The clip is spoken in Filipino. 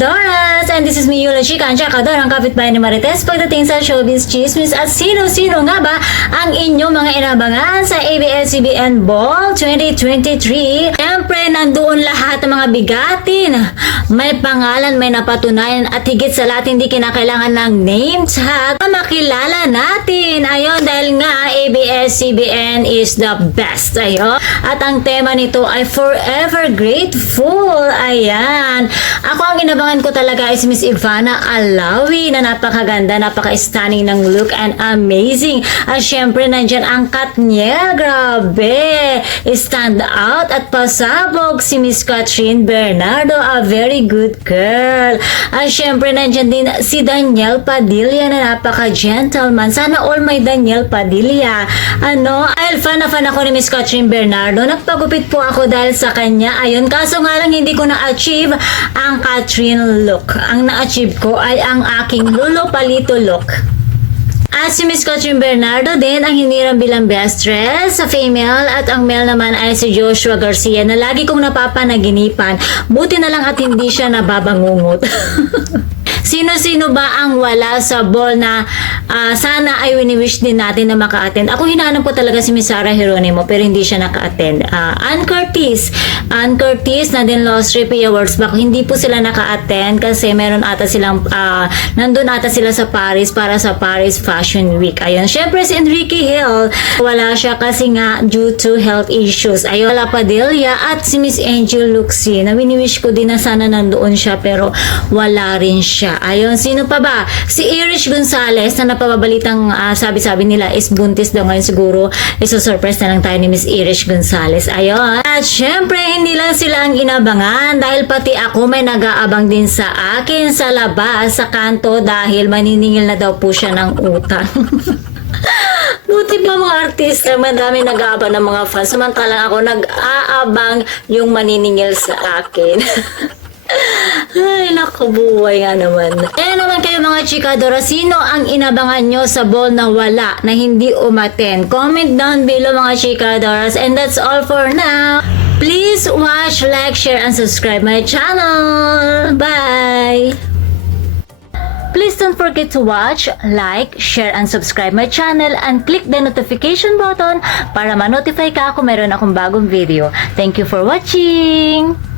Chikadoras! And this is me, Yula Chika, ang Chikador, ang kapitbahay ni Marites pagdating sa showbiz chismis at sino-sino nga ba ang inyong mga inabangan sa ABS-CBN Ball 2023. Siyempre, nandoon lahat ng mga bigatin. May pangalan, may napatunayan at higit sa lahat hindi kinakailangan ng name tag na makilala natin. Ayun, dahil nga ABS-CBN is the best. Ayun. At ang tema nito ay Forever Grateful. Ayan. Ako ang inabangan ko talaga is Miss Ivana Alawi na napakaganda, napaka-stunning ng look and amazing. At syempre nandyan ang Katniel. Grabe. Stand out at pasabog si Miss Catherine Bernardo, a very good girl. At syempre nandyan din si Daniel Padilla na napaka-gentleman. Sana all may Daniel Padilla. Fan na fan ako ni Miss Catherine Bernardo. Nagpagupit po ako dahil sa kanya. Ayun, kaso nga lang hindi ko na-achieve ang Catherine look. Ang na-achieve ko ay ang aking Lolo Palito look. At si Miss Catherine Bernardo din ang hiniram bilang best dress sa female at ang male naman ay si Joshua Garcia na lagi kong napapanaginipan. Buti na lang at hindi siya nababangungot. Sino-sino ba ang wala sa ball na sana ay wini-wish din natin na maka-attend? Ako hinahanap ko talaga si Miss Sarah Geronimo pero hindi siya naka-attend. Ann Curtis na din Lost Rippy Awards back. Hindi po sila naka-attend kasi meron ata silang nandun ata sila sa Paris para sa Paris Fashion Week. Ayun. Syempre si Enrique Hill wala siya kasi nga due to health issues. Ayun. Wala Padilla at si Miss Angel Luxi na wini-wish ko din na sana nandoon siya pero wala rin siya. Ayun, sino pa ba? Si Irish Gonzalez na napabalitang sabi-sabi nila is buntis daw ngayon siguro. Iso-surprise na lang tayo ni Miss Irish Gonzalez. Ayun. At syempre, hindi lang sila ang inabangan dahil pati ako may nag-aabang din sa akin sa labas, sa kanto dahil maniningil na daw po siya ng utang. Buti pa mga artista, madami nag-aabang ng mga fans. Samantalang ako nag-aabang yung maniningil sa akin. Ay, nakabuhay nga naman. Kaya naman kayo mga chikadora, sino ang inabangan nyo sa ball na wala, na hindi umaten? Comment down below mga chikadoras. And that's all for now. Please watch, like, share, and subscribe my channel. Bye! Please don't forget to watch, like, share, and subscribe my channel and click the notification button para ma-notify ka kung meron akong bagong video. Thank you for watching!